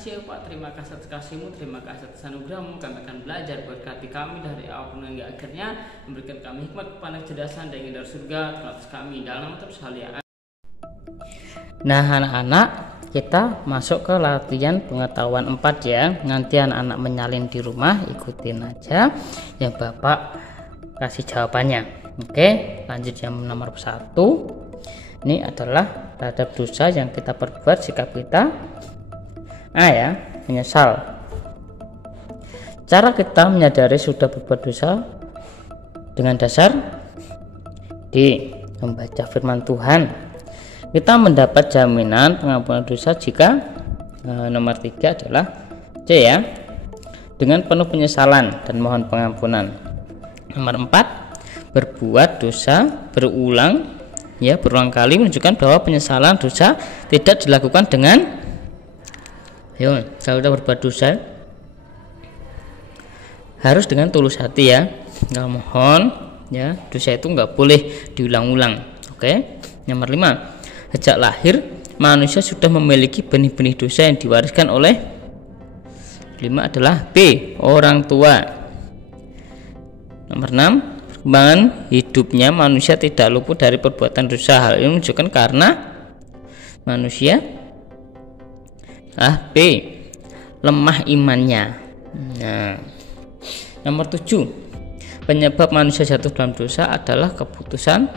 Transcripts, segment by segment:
kasih ya Pak, terima kasih atas kasih-Mu, terima kasih atas anugerah-Mu. Kami akan belajar, berkati kami dari awal hingga akhirnya, memberikan kami hikmat, kepada kecerdasan dan dari surga atas kami dalam nama Yesus. Nah anak-anak, kita masuk ke latihan pengetahuan 4 ya. Nanti anak-anak menyalin di rumah, ikutin aja yang Bapak kasih jawabannya. Oke, lanjut yang nomor 1. Ini adalah terhadap dosa yang kita perbuat, sikap kita ya, menyesal. Cara kita menyadari sudah berbuat dosa dengan dasar D. Membaca firman Tuhan. Kita mendapat jaminan pengampunan dosa jika nomor 3 adalah C ya, dengan penuh penyesalan dan mohon pengampunan. Nomor 4, berbuat dosa berulang ya, berulang kali menunjukkan bahwa penyesalan dosa tidak dilakukan dengan saya berbuat dosa harus dengan tulus hati ya. Kalau mohon ya, dosa itu nggak boleh diulang-ulang. Oke. Nomor 5, sejak lahir manusia sudah memiliki benih-benih dosa yang diwariskan oleh 5 adalah B, orang tua. Nomor 6, perkembangan hidupnya manusia tidak luput dari perbuatan dosa. Hal ini menunjukkan karena manusia B, lemah imannya. Nah, nomor 7, penyebab manusia jatuh dalam dosa adalah keputusan.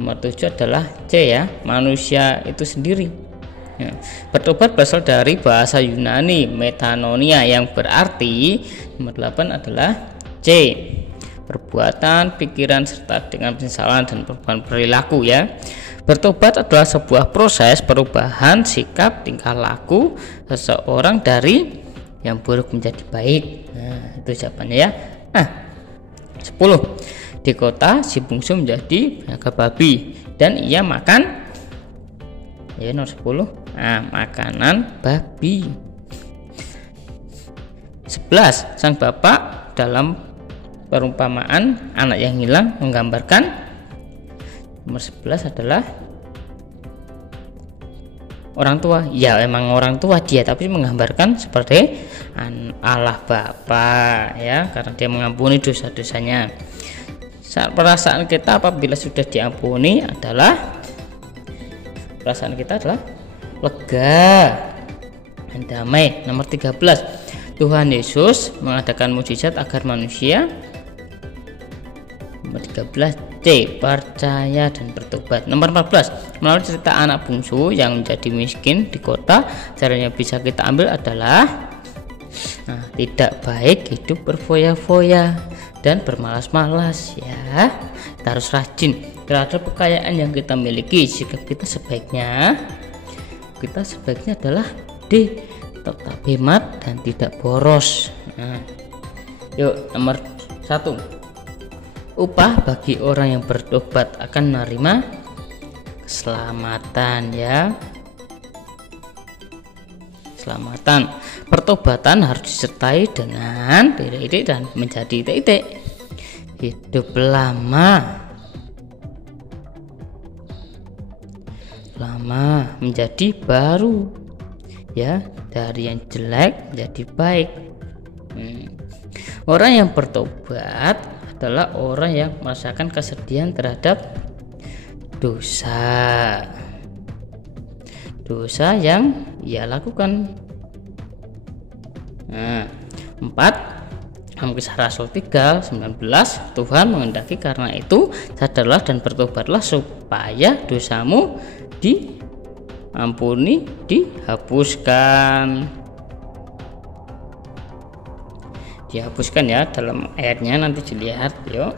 Nomor 7 adalah C ya, manusia itu sendiri. Bertobat berasal dari bahasa Yunani metanonia yang berarti. Nomor 8 adalah C, perbuatan, pikiran serta dengan penyesalan dan perubahan perilaku ya. Bertobat adalah sebuah proses perubahan sikap tingkah laku seseorang dari yang buruk menjadi baik. Nah, itu jawabannya ya. 10, di kota si bungsu menjadi penyangga babi dan ia makan ya, nomor 10 makanan babi. 11, sang bapak dalam perumpamaan anak yang hilang menggambarkan. Nomor 11 adalah orang tua. Ya emang orang tua dia, tapi menggambarkan seperti Allah Bapa ya, karena dia mengampuni dosa-dosanya. Saat perasaan kita apabila sudah diampuni adalah perasaan kita adalah lega dan damai. Nomor 13, Tuhan Yesus mengadakan mukjizat agar manusia. Nomor 13 C, percaya dan bertobat. Nomor 14, melalui cerita anak bungsu yang menjadi miskin di kota, caranya bisa kita ambil adalah tidak baik hidup berfoya-foya dan bermalas-malas ya. Kita harus rajin terhadap kekayaan yang kita miliki. Sikap kita sebaiknya adalah D, tetap hemat dan tidak boros. Yuk, nomor 1, upah bagi orang yang bertobat akan menerima keselamatan ya. Keselamatan. Pertobatan harus disertai dengan titik-titik dan menjadi titik-titik. Hidup lama menjadi baru ya, dari yang jelek menjadi baik. Orang yang bertobat adalah orang yang merasakan kesedihan terhadap dosa yang ia lakukan. 4, Kisah Rasul 3:19, Tuhan menghendaki karena itu sadarlah dan bertobatlah supaya dosamu diampuni, dihapuskan ya, dalam ayatnya nanti dilihat yuk.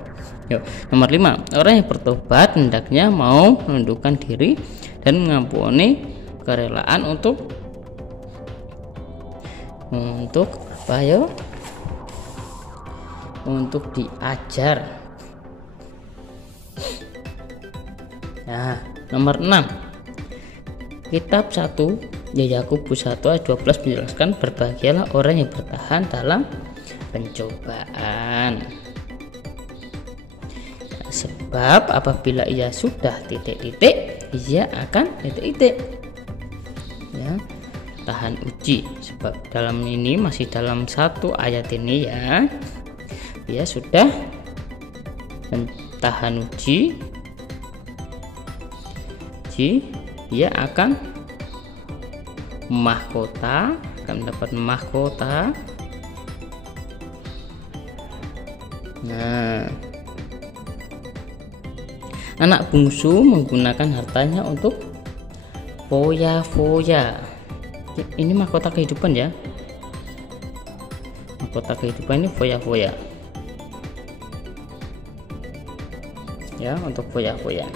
Nomor 5, orang yang bertobat hendaknya mau menundukkan diri dan mengampuni kerelaan untuk apa ya, untuk diajar. Nah, nomor 6, kitab 1 Yakobus 1 ayat 12 menjelaskan berbahagialah orang yang bertahan dalam pencobaan. Sebab apabila ia sudah titik-titik, ia akan titik-titik ya. tahan uji, sebab dalam ini masih dalam satu ayat ini ya, dia sudah tahan uji, dia akan mahkota, akan mendapat mahkota. Nah, anak bungsu menggunakan hartanya untuk foya-foya. Ini mahkota kehidupan ya, mahkota kehidupan ini foya-foya ya, untuk foya-foya.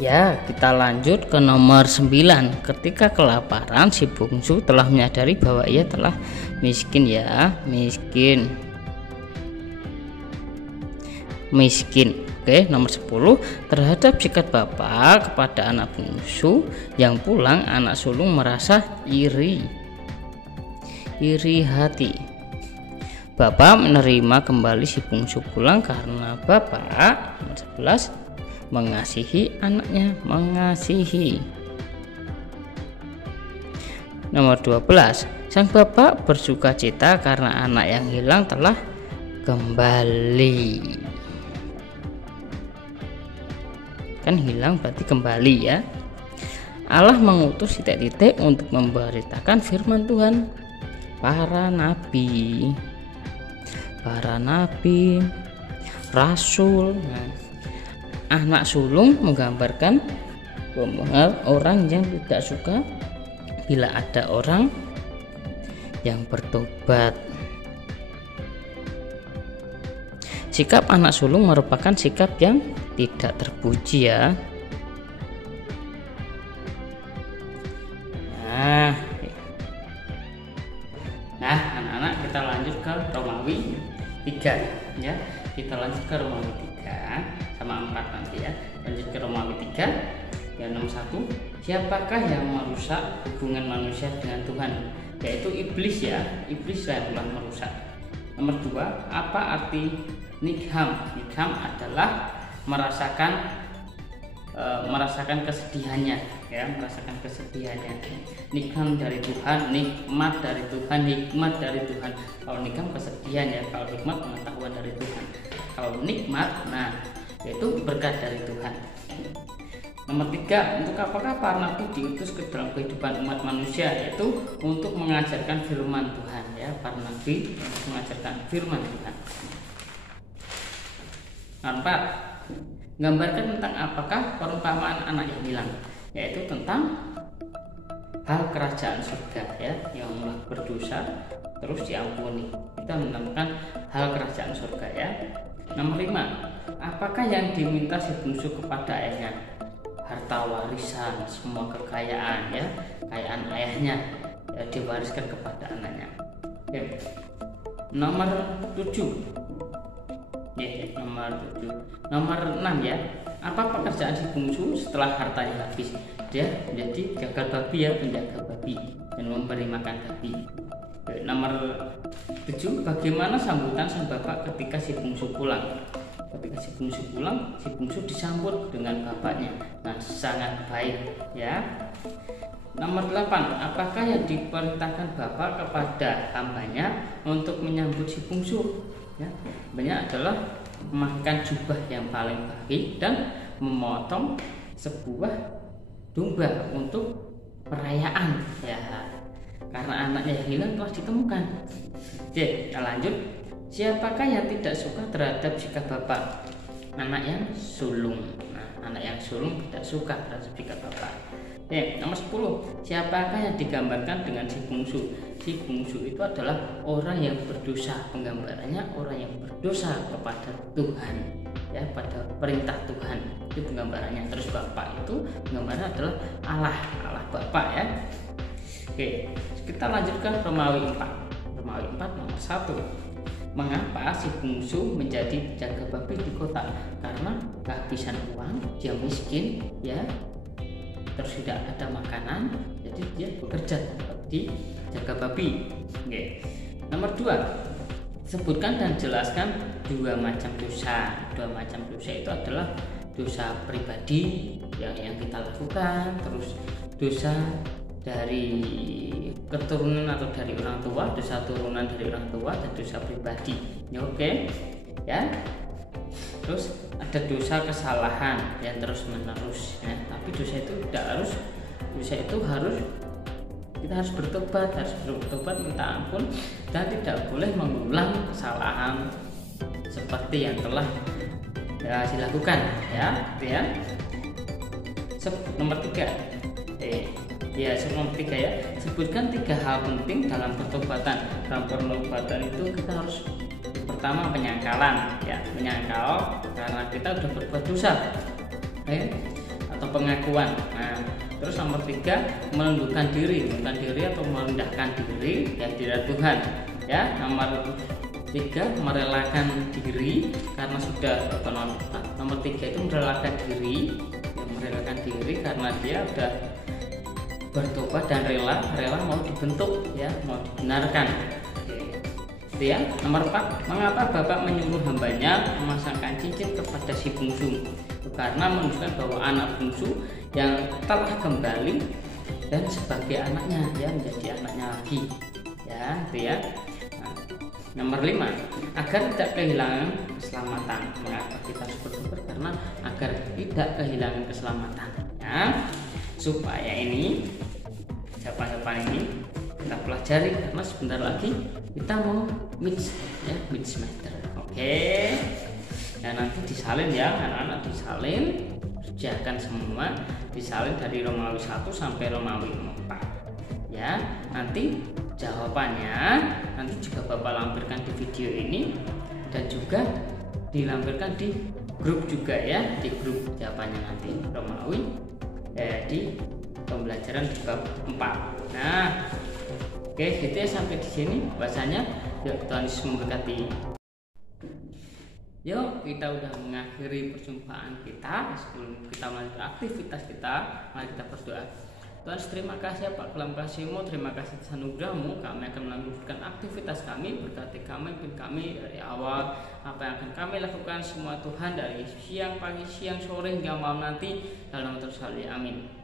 Ya, kita lanjut ke nomor 9. Ketika kelaparan, si bungsu telah menyadari bahwa ia telah miskin ya, miskin. Oke, nomor 10. Terhadap sikap bapak kepada anak bungsu yang pulang, anak sulung merasa iri hati. Bapak menerima kembali si bungsu pulang karena bapak, nomor 11, mengasihi anaknya, mengasihi. Nomor 12. Sang bapak bersuka cita karena anak yang hilang telah kembali. Kan hilang berarti kembali ya. Allah mengutus titik-titik untuk memberitakan firman Tuhan. Para nabi, rasul. Anak sulung menggambarkan orang yang tidak suka bila ada orang yang bertobat. Sikap anak sulung merupakan sikap yang tidak terpuji ya. Nah, anak-anak, kita lanjut ke Romawi 3 ya. Kita lanjut ke Romawi 3 sama 4 nanti ya. Lanjut ke Romawi 3 yang nomor 1. Siapakah yang merusak hubungan manusia dengan Tuhan? Yaitu iblis ya. Iblis yang telah merusak. Nomor 2, apa arti nikham? Nikham adalah merasakan kesedihannya ya, merasakan kesedihannya. Nikham dari Tuhan, nikmat dari Tuhan, hikmat dari Tuhan. Kalau nikham kesedihan ya, kalau hikmat pengetahuan dari Tuhan. Kalau nikmat, nah yaitu berkat dari Tuhan. Nomor 3, untuk apakah para nabi diutus ke dalam kehidupan umat manusia? Yaitu untuk mengajarkan firman Tuhan ya, para nabi untuk mengajarkan firman Tuhan. Nomor 4, gambarkan tentang apakah perumpamaan anak yang hilang, yaitu tentang hal kerajaan surga ya, yang berdosa terus diampuni. Kita menemukan hal kerajaan surga ya. Nomor 5, apakah yang diminta si bungsu kepada ayahnya? Harta warisan, semua kekayaan ya, kekayaan ayahnya ya, diwariskan kepada anaknya. Oke. Nomor 7. Nomor 6 ya. Apa pekerjaan si bungsu setelah hartanya habis? Dia menjadi jagal babi ya, penjaga babi dan memberi makan babi. Nomor 7, bagaimana sambutan sang bapak ketika si bungsu pulang? Ketika si bungsu pulang, si bungsu disambut dengan bapaknya. Nah, sangat baik ya. Nomor 8, apakah yang diperintahkan bapak kepada hambanya untuk menyambut si bungsu? Ya, banyak adalah memakai jubah yang paling baik dan memotong sebuah domba untuk perayaan ya, karena anaknya yang hilang telah ditemukan. Oke, kita lanjut. Siapakah yang tidak suka terhadap sikap bapak? Anak yang sulung. Nah, anak yang sulung tidak suka terhadap sikap bapak. Oke, nomor 10, siapakah yang digambarkan dengan si bungsu? Si bungsu itu adalah orang yang berdosa, penggambarannya orang yang berdosa kepada Tuhan ya, pada perintah Tuhan, itu penggambarannya. Terus bapak itu penggambarannya adalah Allah bapak ya. Oke, kita lanjutkan Romawi 4. Romawi 4 nomor 1. Mengapa si bungsu menjadi jaga babi di kota? Karena kehabisan uang, dia miskin ya, terus tidak ada makanan, jadi dia bekerja di jaga babi. Oke. Nomor 2, sebutkan dan jelaskan dua macam dosa. Dua macam dosa itu adalah dosa pribadi yang kita lakukan, terus dosa dari keturunan atau dari orang tua, dosa turunan dari orang tua, dan dosa pribadi. Ya, oke ya. Terus ada dosa kesalahan yang terus menerus ya. Tapi dosa itu tidak harus, dosa itu harus kita harus bertobat minta ampun, dan tidak boleh mengulang kesalahan seperti yang telah dilakukan ya, gitu ya. Nomor 3 nomor 3 ya, sebutkan 3 hal penting dalam pertobatan. Dalam pertobatan itu kita harus, pertama penyangkalan ya, menyangkal karena kita sudah berbuat dosa atau pengakuan. Nah, terus nomor 3 menundukkan diri atau merendahkan diri ya di hadapan Tuhan ya. Nomor 3 merelakan diri karena sudah nomor 3 itu merelakan diri karena dia sudah bertobat dan rela mau dibentuk ya, mau dibenarkan. Oke. Ya. Nomor 4, mengapa Bapak menyuruh hambanya memasangkan cincin kepada si bungsu? Karena menunjukkan bahwa anak bungsu yang telah kembali dan sebagai anaknya ya, menjadi anaknya lagi ya, gitu ya. Nah, nomor 5, agar tidak kehilangan keselamatan. Mengapa kita harus bertobat? Karena agar tidak kehilangan keselamatan ya. Supaya ini jawaban ini kita pelajari, karena sebentar lagi kita mau mid semester. Oke. Dan nanti disalin ya, anak-anak disalin, kerjakan semua, disalin dari Romawi 1 sampai Romawi 4 ya. Nanti jawabannya nanti juga Bapak lampirkan di video ini, dan juga dilampirkan di grup juga ya, di grup jawabannya nanti Romawi di pembelajaran bab 4. Nah, oke, gitu ya, sampai di sini bahasanya. Yuk, Tuhan Yesus memberkati. Yuk, kita udah mengakhiri perjumpaan kita. Sebelum kita melanjutkan aktivitas kita, mari kita berdoa. Tuhan, terima kasih Pak dalam kasih-Mu, terima kasih atas anugerah-Mu. Kami akan melanjutkan aktivitas kami, berkati kami, pimpin kami dari awal apa yang akan kami lakukan semua Tuhan, dari siang, pagi, siang, sore hingga malam nanti, dalam nama Tuhan. Amin.